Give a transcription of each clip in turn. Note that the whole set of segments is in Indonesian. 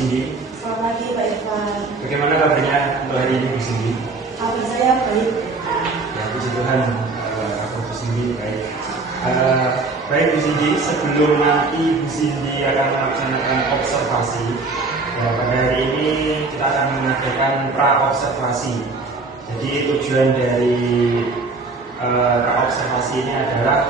Cindy. Selamat pagi Pak Irfan. Bagaimana kabarnya untuk hari ini Bu Cindy? Kabar saya baik. Ya, puji Tuhan, Bu Cindy baik. Baik Bu Cindy, sebelum nanti Bu Cindy akan melaksanakan observasi, ya, pada hari ini kita akan mengadakan pra-observasi. Jadi tujuan dari pra-observasi ini adalah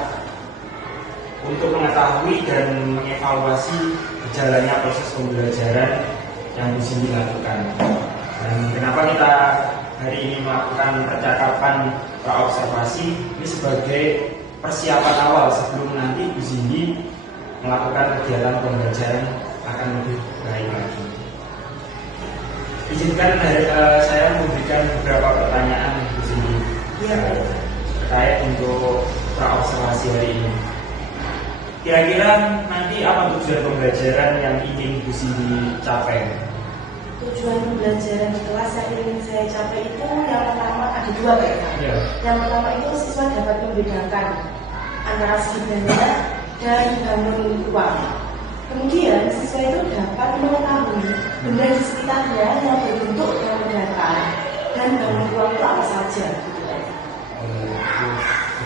untuk mengetahui dan mengevaluasi berjalannya proses pembelajaran yang Bu Cindy lakukan. Dan kenapa kita hari ini melakukan percakapan pra-observasi ini sebagai persiapan awal sebelum nanti Bu Cindy melakukan kegiatan pembelajaran akan lebih baik lagi. Izinkan saya memberikan beberapa pertanyaan Bu Cindy terkait untuk pra-observasi hari ini. Kira-kira nanti apa tujuan pembelajaran yang ingin Bu Cindy capai? Tujuan pembelajaran di kelas yang ingin saya capai itu yang pertama ada dua Pak Irfan. Ya. Yang pertama itu siswa dapat membedakan antara sebenarnya dan bangun uang. Kemudian siswa itu dapat mengetahui benda di sekitarnya yang berbentuk bangun datar dan bangun uang itu apa saja.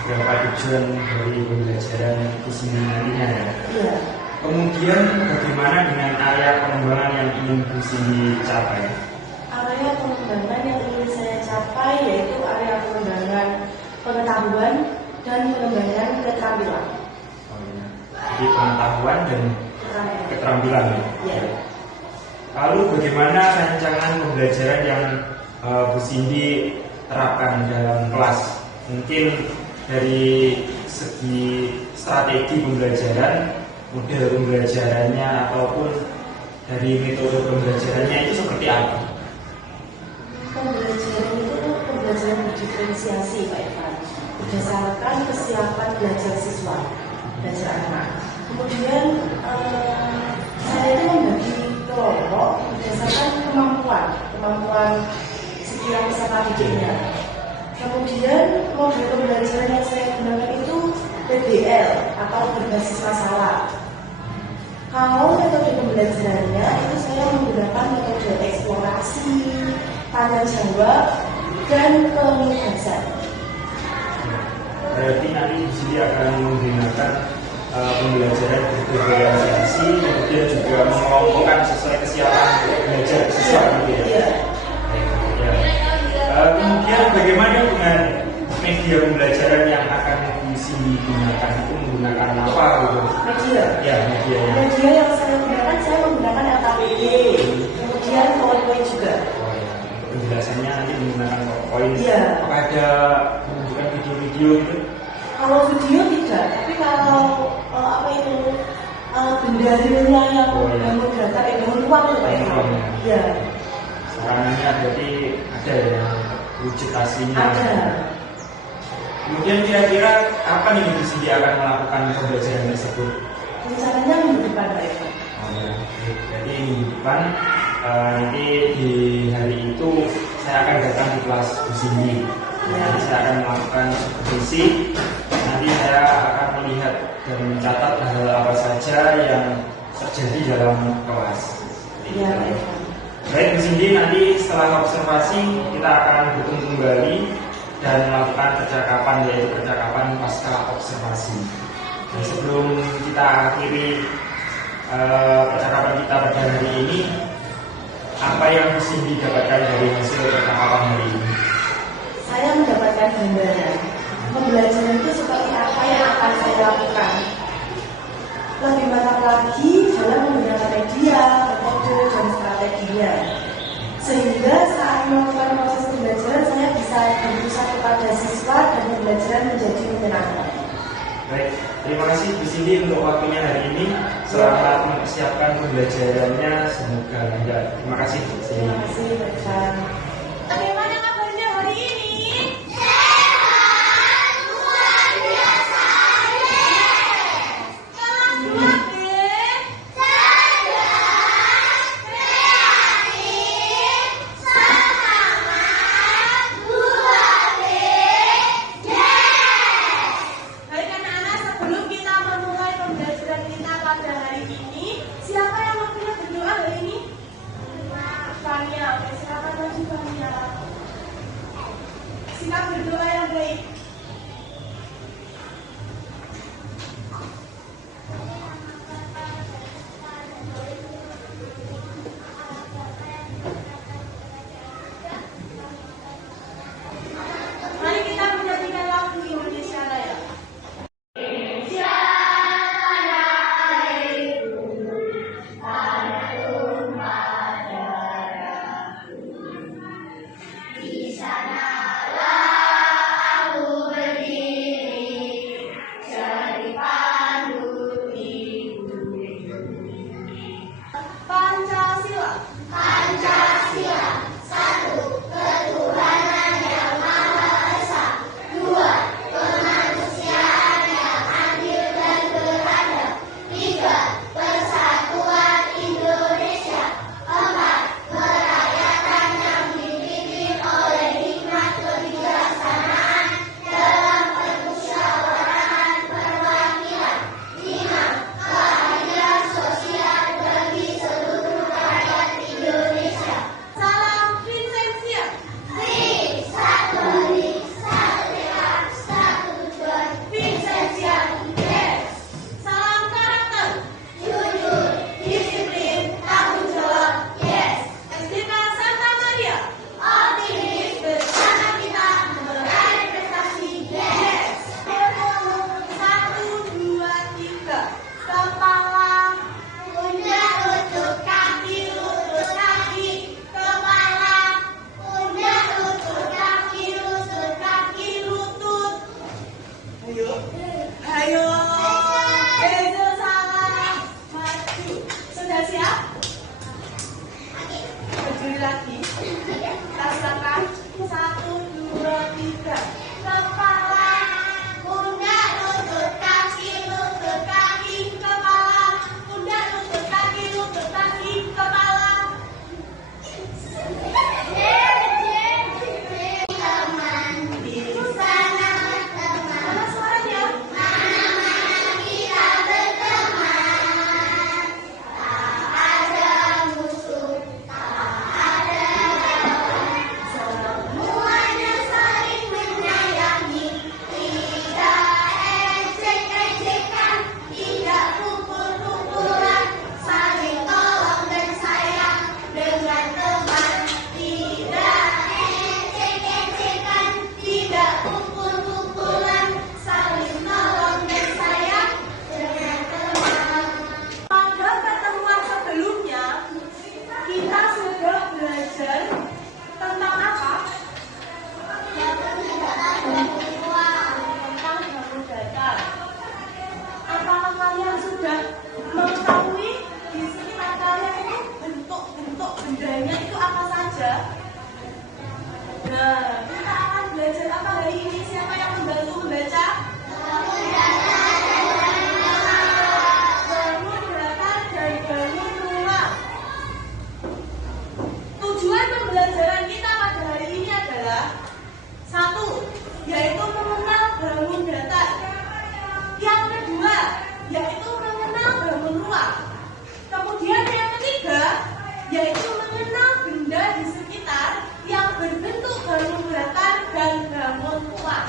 Beberapa tujuan dari pembelajaran Bu Cindy nantinya ya. Iya. Kemudian bagaimana dengan area pengembangan yang ingin Bu Cindy capai? Area pengembangan yang ingin saya capai yaitu area pengembangan pengetahuan dan pengembangan keterampilan. Jadi pengetahuan dan keterampilan. Ya. Lalu bagaimana rancangan pembelajaran yang Bu Cindy terapkan dalam kelas? Mungkin dari segi strategi pembelajaran, model pembelajarannya ataupun dari metode pembelajarannya itu seperti apa? Pembelajaran itu pembelajaran berdiferensiasi Pak Irfan, berdasarkan kesiapan belajar siswa, belajar anak. Kemudian saya itu membagi kelompok berdasarkan kemampuan setiap peserta didiknya. Kemudian model pembelajaran yang saya gunakan itu PBL atau berbasis masalah. Kalau metode pembelajarannya itu saya menggunakan metode eksplorasi, tanya jawab, dan penugasan. Berarti nanti di sini akan menggunakan pembelajaran berdiferensiasi, kemudian juga mengelompokkan sesuai kesiapan belajar siswa gitu ya. Kemudian bagaimana dengan media pembelajaran yang akan Bu Cindy gunakan? Itu menggunakan apa gitu? Media. Ya, medianya. Media yang saya gunakan, saya menggunakan LKPD, kemudian PowerPoint juga. Oh ya, untuk penjelasannya nanti menggunakan PowerPoint. Iya. Apakah ada menunjukkan video-video gitu? Kalau video tidak, tapi kalau benda realnya yang bangun data, bangun uang itu Pak Irfan. Ya. Sarannya berarti ada ya, wujud aslinya. Ada. Kemudian kira-kira apa nih Bu Cindy akan melakukan pembelajaran tersebut? Rencananya minggu depan Pak Irfan. Oh ya, jadi minggu depan nanti di hari itu saya akan datang di kelas Bu Cindy. Nanti saya akan melakukan supervisi. Nanti saya akan melihat dan mencatat hal apa saja yang terjadi dalam kelas. Iya Pak Irfan. Baik Bu Cindy, nanti setelah observasi kita akan bertemu kembali dan melakukan percakapan, yaitu percakapan pasca observasi. Dan sebelum kita akhiri percakapan kita pada hari ini, apa yang Bu Cindy dapatkan dari hasil percakapan hari ini? Saya mendapatkan gambaran pembelajaran itu seperti apa yang akan saya lakukan. Lebih mantap lagi dalam menggunakan media, metode, dan strateginya. Sehingga saat melakukan proses pembelajaran saya bisa berpusat kepada siswa dan pembelajaran menjadi menyenangkan. Baik, terima kasih Bu Cindy untuk waktunya hari ini. Selamat mempersiapkan pembelajarannya, semoga lancar. Terima kasih Bu Cindy. Terima kasih Pak Irfan. Bagaimana kabarnya hari ini? Baik anak-anak, sebelum kita memulai pembelajaran kita pada hari ini, siapa yang mau berdoa hari ini? berdoa yang baik. Mari kita menyanyikan lagu Indonesia Raya. Pancasila. Salam Vincentia. Vincentia. Yes. Salam karakter. Jujur, disiplin, tanggung jawab. Yes. SDK Santa Maria. Optimis bersama kita meraih prestasi. Yes. 1, 2, 3. Kepala, pundak, lutut, kaki, lutut, kaki. Kepala, pundak, lutut, kaki, lutut, kaki, lutut. Ayo. Ayo. Bejo salah. Maju. Sudah siap? Berdiri lagi. Rasakan. 1, 2, 3. Kepala, pundak, lutut, kaki, lutut, kaki. Kepala, pundak, lutut, kaki, lutut, kaki. Kepala. Di sana. Mana suaranya? Semuanya saling menyayangi, tidak ejek-ejekan, tidak pukul-pukulan, saling tolong dan sayang dengan teman. Tidak ejek-ejekan, tidak pukul-pukulan, saling tolong dan sayang dengan teman. Pada pertemuan sebelumnya, kita sudah belajar tentang apa? Tentang bangun datar. Apakah kalian sudah mengetahui di sekitar kalian itu bentuk-bentuk bendanya itu apa saja? Nah, kita akan belajar apa hari ini? Siapa yang membantu membaca? Bangun datar dan bangun rumah. Tujuan pembelajaran kita pada hari ini adalah 1, yaitu mengenal bangun datar. Yang kedua, yaitu mengenal bangun ruang. Kemudian yang ketiga, yaitu mengenal benda di sekitar yang berbentuk bangun datar dan bangun ruang.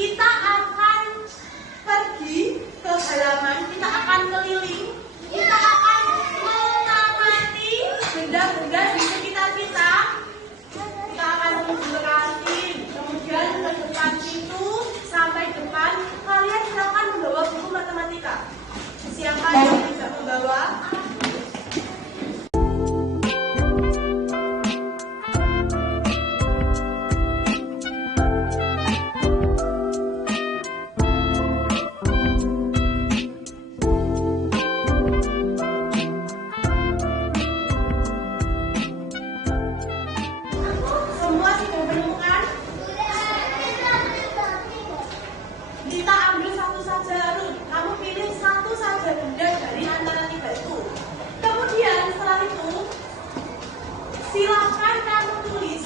kita akan pergi ke halaman, kita akan keliling, kita akan mengamati benda-benda di sekitar kita. Kita akan menuju ke kantin, kemudian ke depan situ sampai depan. Kalian silakan membawa buku matematika. Siapa yang tidak membawa? Semua sudah menemukan? Kita ambil satu saja, Harun. Kamu pilih satu saja benda dari antara tiga itu. Kemudian setelah itu, silakan kamu tulis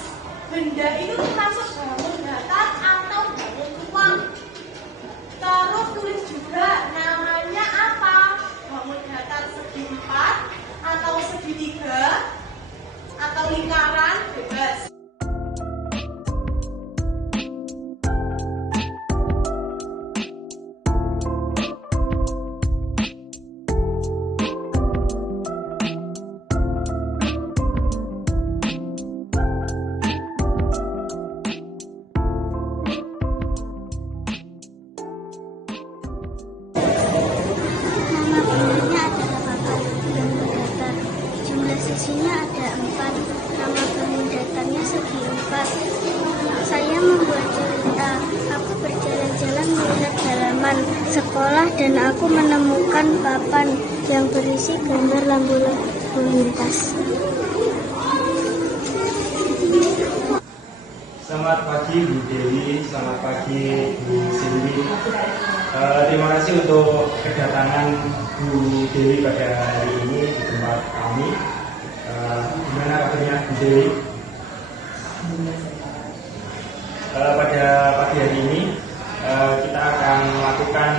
benda itu termasuk bangun datar atau bangun tuang. Terus tulis juga namanya apa? Bangun datar segi 4 atau segitiga atau lingkaran, bebas. Nama bendanya adalah papan bangun datar. Jumlah sisinya ada 4. Nama bangun datarnya segi 4. Saya membuat cerita. Aku berjalan-jalan melihat halaman sekolah dan aku menemukan papan yang berisi gambar lampu lalu lintas. Selamat pagi Bu Dewi, selamat pagi Bu Cindy. Terima kasih untuk kedatangan Bu Dewi pada hari ini di tempat kami. Gimana kabarnya Bu Dewi? Pada pagi hari ini kita akan melakukan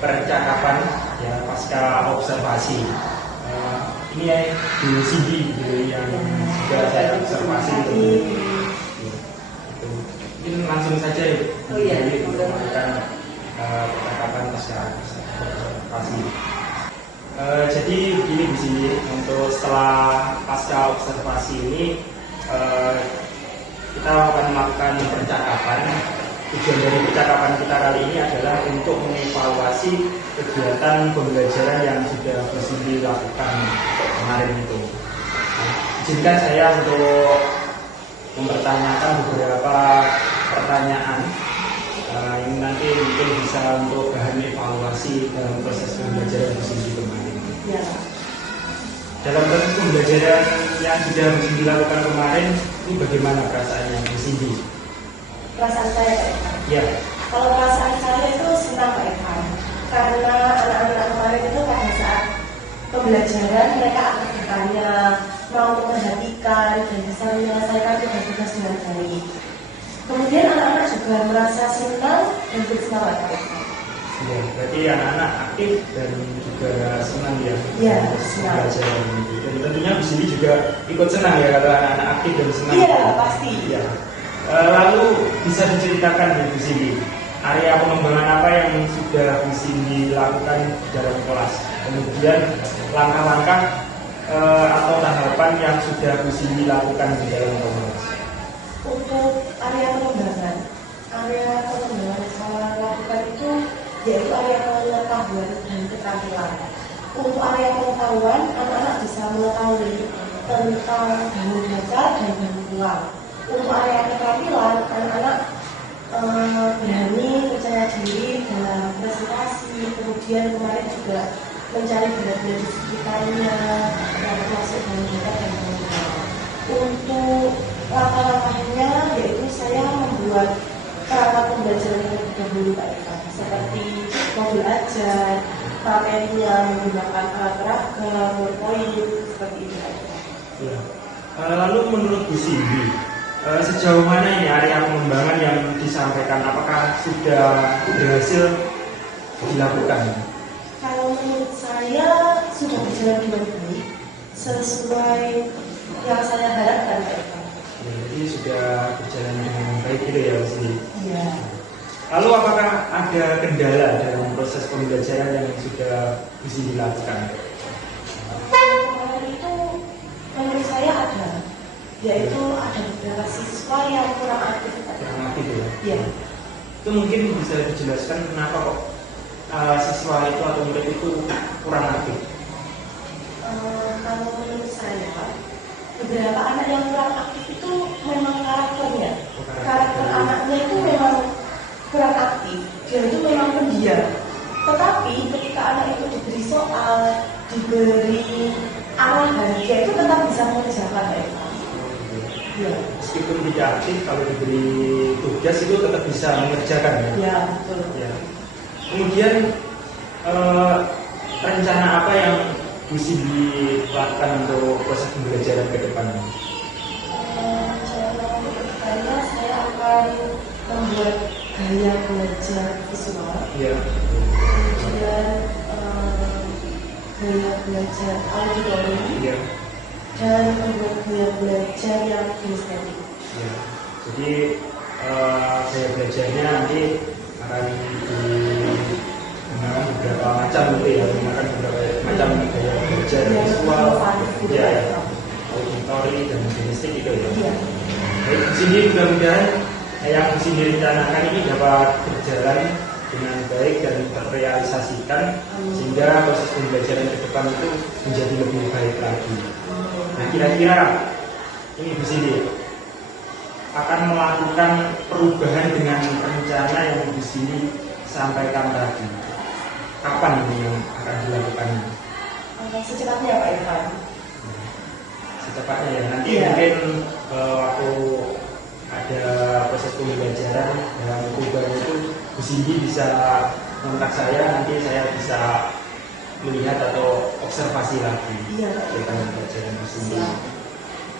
percakapan ya pasca observasi. Ini ya Bu Cindy yang sudah saya observasi itu. Mungkin langsung saja ya Bu Dewi untuk melakukan percakapan pasca observasi. Jadi begini di sini untuk setelah pasca observasi ini kita akan melakukan percakapan. Tujuan dari percakapan kita kali ini adalah untuk mengevaluasi kegiatan pembelajaran yang sudah Bu Cindy lakukan kemarin itu. Izinkan saya untuk mempertanyakan beberapa pertanyaan yang nanti mungkin bisa untuk bahan evaluasi dalam proses pembelajaran Bu Cindy kemarin. Ya. Dalam proses pembelajaran yang sudah Bu Cindy lakukan kemarin, ini bagaimana perasaannya Bu Cindy? Perasaan saya Pak Evan. Ya, Kalau perasaan saya itu senang Pak Evan. Karena anak-anak kemarin itu pada saat pembelajaran mereka akan bertanya, mau memperhatikan dan bisa menyelesaikan tugas-tugas dengan baik. Kemudian anak-anak juga merasa senang dan bersemangat Pak Evan. ya, berarti anak-anak aktif dan juga senang ya Iya, senang. belajar ini. Dan tentunya Bu Cindy juga ikut senang ya kalau anak-anak aktif dan senang. Iya, pasti. Ya. Lalu bisa diceritakan ya Bu Cindy, area pengembangan apa yang sudah Bu Cindy lakukan dalam kelas? Kemudian langkah-langkah atau tahapan yang sudah Bu Cindy lakukan di dalam kelas? Untuk area pengembangan yang saya lakukan itu yaitu area pengetahuan dan keterampilan. Untuk area pengetahuan, anak-anak bisa mengetahui tentang bangun datar dan bangun tuang. Untuk area keterampilan, anak-anak berani percaya diri dalam presentasi. Kemudian kemarin juga mencari benda-benda di sekitarnya yang termasuk bangun datar dan bangun tuang. Untuk langkah-langkahnya yaitu saya membuat perangkat pembelajaran terlebih dahulu Pak Eka, seperti mobil ajar, materinya menggunakan alat peraga, poin seperti itu Pak Eka. Ya. Lalu menurut Bu Cindy, sejauh mana ini area pengembangan yang disampaikan? Apakah sudah berhasil dilakukan? Kalau menurut saya sudah berjalan dengan baik, sesuai yang saya harapkan Pak Eka. Ya, jadi sudah berjalan dengan baik gitu ya Bu Cindy. Iya. Lalu apakah ada kendala dalam proses pembelajaran yang sudah bisa dilakukan? Itu menurut saya ada, yaitu ada beberapa siswa yang kurang aktif. Kurang aktif ya? Iya. Itu mungkin bisa dijelaskan kenapa kok siswa itu atau murid itu kurang aktif? Kalau menurut saya, beberapa anak yang kurang aktif itu memang karakternya. Karakter anaknya itu memang kurang aktif, dia itu memang pendiam. Tetapi ketika anak itu diberi soal, diberi arahan, dia itu tetap bisa mengerjakan. Ya. Meskipun tidak aktif, kalau diberi tugas itu tetap bisa mengerjakan ya? Ya, betul. Ya. Kemudian rencana apa yang mesti dilakukan untuk proses pembelajaran ke depan? Karena saya akan membuat gaya belajar visual, Ya. kemudian gaya belajar auditori, Ya. dan membuat gaya belajar yang kinestetik. Ya. Jadi gaya belajarnya nanti akan menggunakan beberapa macam gitu ya, menggunakan beberapa macam gaya belajar visual, ya, auditori dan kinestik itu ya. Iya. Baik, di sini mudah-mudahan yang di sini direncanakan ini dapat berjalan dengan baik dan terrealisasikan sehingga proses pembelajaran ke depan itu menjadi lebih baik lagi. Nah, kira-kira ini di sini akan melakukan perubahan dengan rencana yang di sini sampaikan tadi. Kapan ini yang akan dilakukannya? Secepatnya Pak Irfan. Secepatnya ya. Nanti Iya. mungkin waktu ada proses pembelajaran dalam buku baru itu Bu Cindy bisa kontak saya, nanti saya bisa melihat atau observasi lagi tentang pembelajaran Bu Cindy.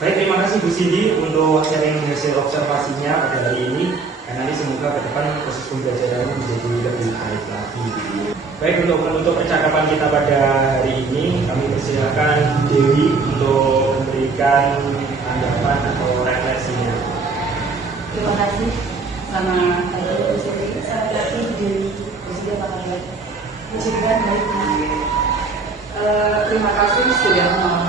Baik, terima kasih Bu Cindy untuk sharing hasil observasinya pada hari ini. Dan nanti semoga ke depan proses pembelajaran menjadi lebih baik lagi. Baik, untuk menutup percakapan kita pada hari ini, kami persilakan Dewi untuk memberikan tanggapan atau refleksinya. Terima kasih. Selamat pagi Bu Cindy. Selamat pagi Dewi. Bu Cindy apa kabar? Puji Tuhan baik. Terima kasih sudah mau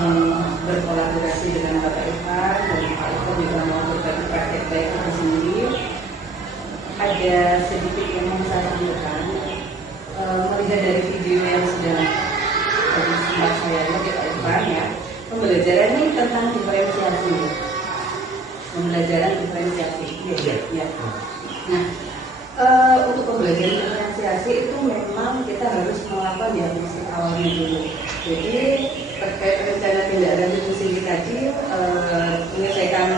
berkolaborasi dengan Bapak Irfan dan Pak Iko juga mau berbagi praktek baik di sini. Ada sedikit yang mau saya sampaikan. Melihat dari video yang sudah tadi sempat saya lihat Pak Irfan ya, pembelajaran ini tentang diferensiasi. Pembelajaran diferensiasi. Ya. Nah, untuk pembelajaran diferensiasi itu memang kita harus melakukan diagnosis awalnya dulu. Jadi terkait rencana tindak lanjut Bu Cindy tadi menyelesaikan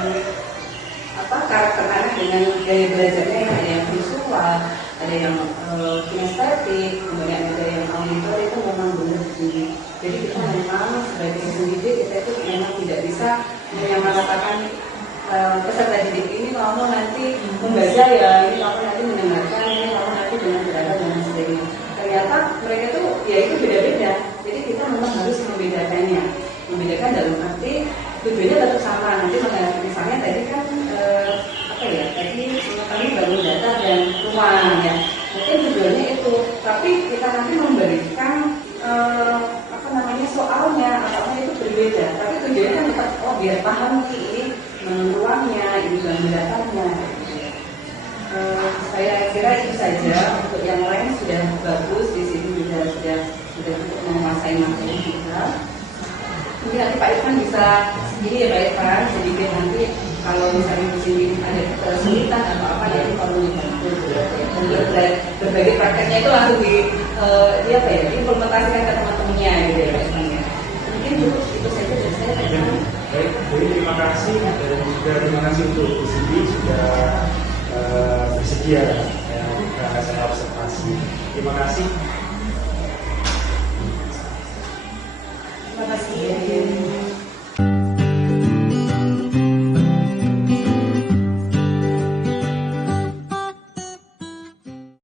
karakter anak dengan gaya belajarnya yang ada yang visual, ada yang kinestetik, kemudian ada yang auditor itu memang benar begini. Jadi kita memang sebagai pendidik kita itu memang tidak bisa menyamaratakan peserta didik ini kamu nanti membaca ya, ini kamu nanti mendengarkan, ini kamu nanti dengan berada dan sebagainya. Ternyata mereka tuh ya itu beda-beda. Jadi kita memang harus membedakannya. Membedakan dalam arti tujuannya tetap sama. Nanti misalnya tadi kan tadi kami bangun data dan rumah ya. Mungkin tujuannya itu, tapi kita nanti memberikan soalnya apakah itu berbeda. Tapi tujuannya kan tetap biar paham nih ini ruangnya, ini bangun datanya. Saya kira itu saja. Untuk yang lain sudah bagus, di sini sudah cukup menguasai materi kita. Mungkin nanti Pak Irfan bisa ini ya Pak Irfan sedikit nanti kalau misalnya di sini ada kesulitan atau apa ya kalau dibantu berbagai prakteknya itu langsung diimplementasikan ke teman-temannya gitu ya Pak Irfan ya. Mungkin itu saja dari saya. Baik, jadi terima kasih dan juga terima kasih untuk Bu Cindy sudah bersedia saya observasi. Terima kasih. Terima kasih.